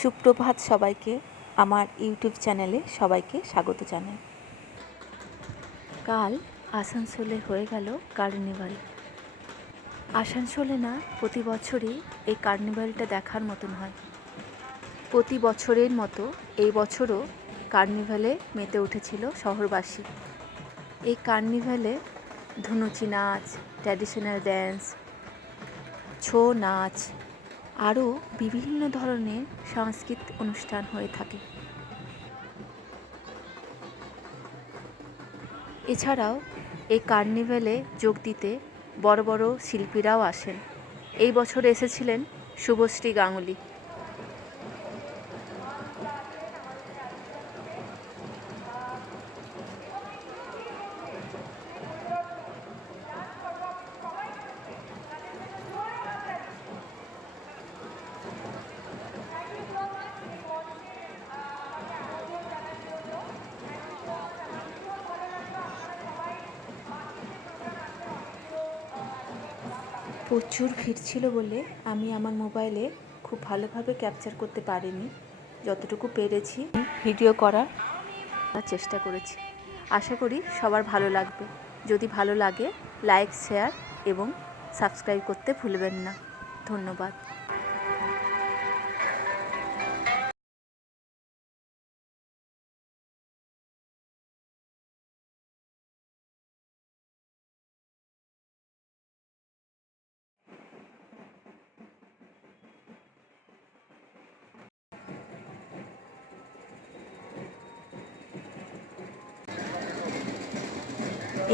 সুপ্রভাত সবাইকে। আমার ইউটিউব চ্যানেলে সবাইকে স্বাগত জানাই। কাল আসানসোলে হয়ে গেল কার্নিভাল। আসানসোলে না প্রতি বছরই এই কার্নিভালটা দেখার মতন হয়। প্রতি বছরের মতো এই বছরও কার্নিভালে মেতে উঠেছিল শহরবাসী। এই কার্নিভালে ধুনুচি নাচ, ট্র্যাডিশনাল ড্যান্স, ছৌ নাচ, আরও বিভিন্ন ধরনের সাংস্কৃতিক অনুষ্ঠান হয়ে থাকে। এছাড়াও এই কার্নিভালে যোগ দিতে বড় বড় শিল্পীরাও আসেন। এই বছর এসেছিলেন শুভশ্রী গাঙ্গুলি। প্রচুর ভিড় ছিল বলে আমি আমার মোবাইলে খুব ভালোভাবে ক্যাপচার করতে পারিনি। যতটুকু পেরেছি ভিডিও করার চেষ্টা করেছি। আশা করি সবার ভালো লাগবে। যদি ভালো লাগে লাইক, শেয়ার এবং সাবস্ক্রাইব করতে ভুলবেন না। ধন্যবাদ।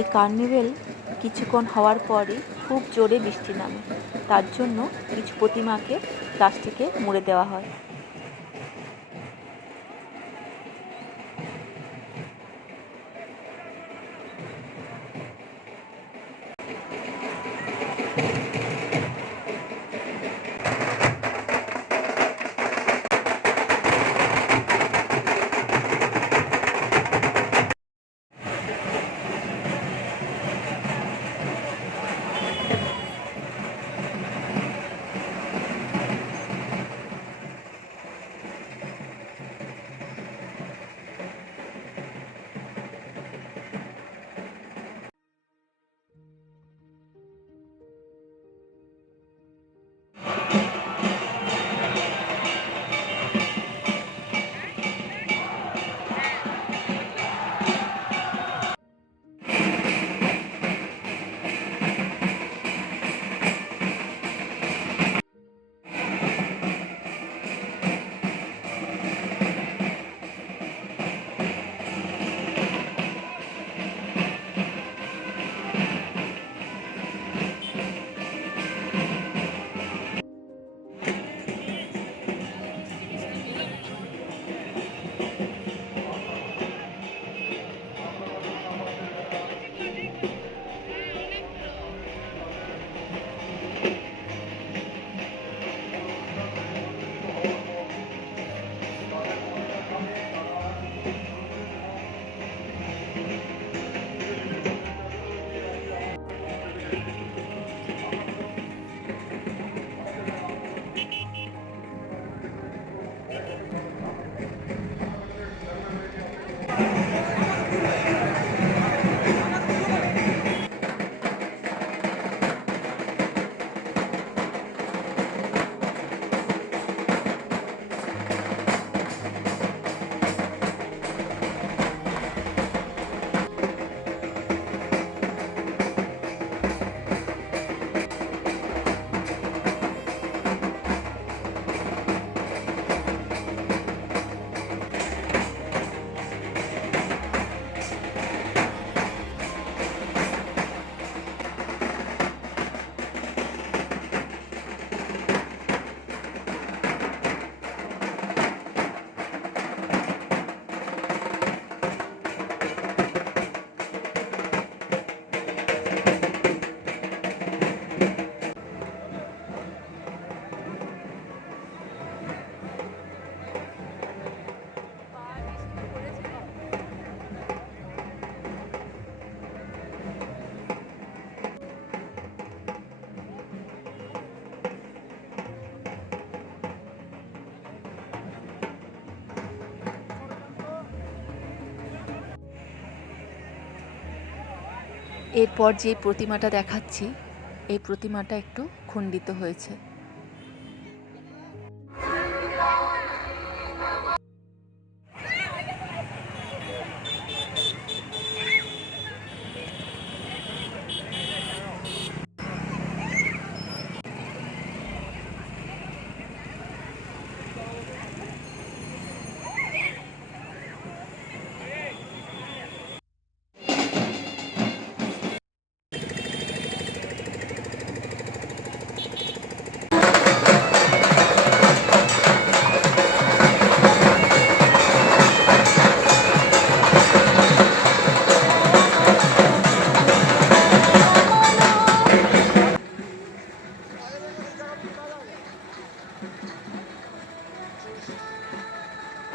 এই কার্নিভেল কিছুক্ষণ হওয়ার পরই খুব জোরে বৃষ্টি নামে। তার জন্য কিছু প্রতিমাকে প্লাস্টিকে মুড়ে দেওয়া হয়। এরপর যে প্রতিমাটা দেখাচ্ছি এই প্রতিমাটা একটু খণ্ডিত হয়েছে।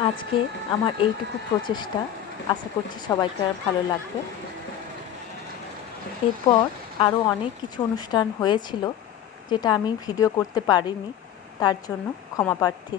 আজকে আমার এইটুকু প্রচেষ্টা, আশা করছি সবাইকে ভালো লাগবে। এরপর আরও অনেক কিছু অনুষ্ঠান হয়েছিল যেটা আমি ভিডিও করতে পারিনি, তার জন্য ক্ষমা প্রার্থী।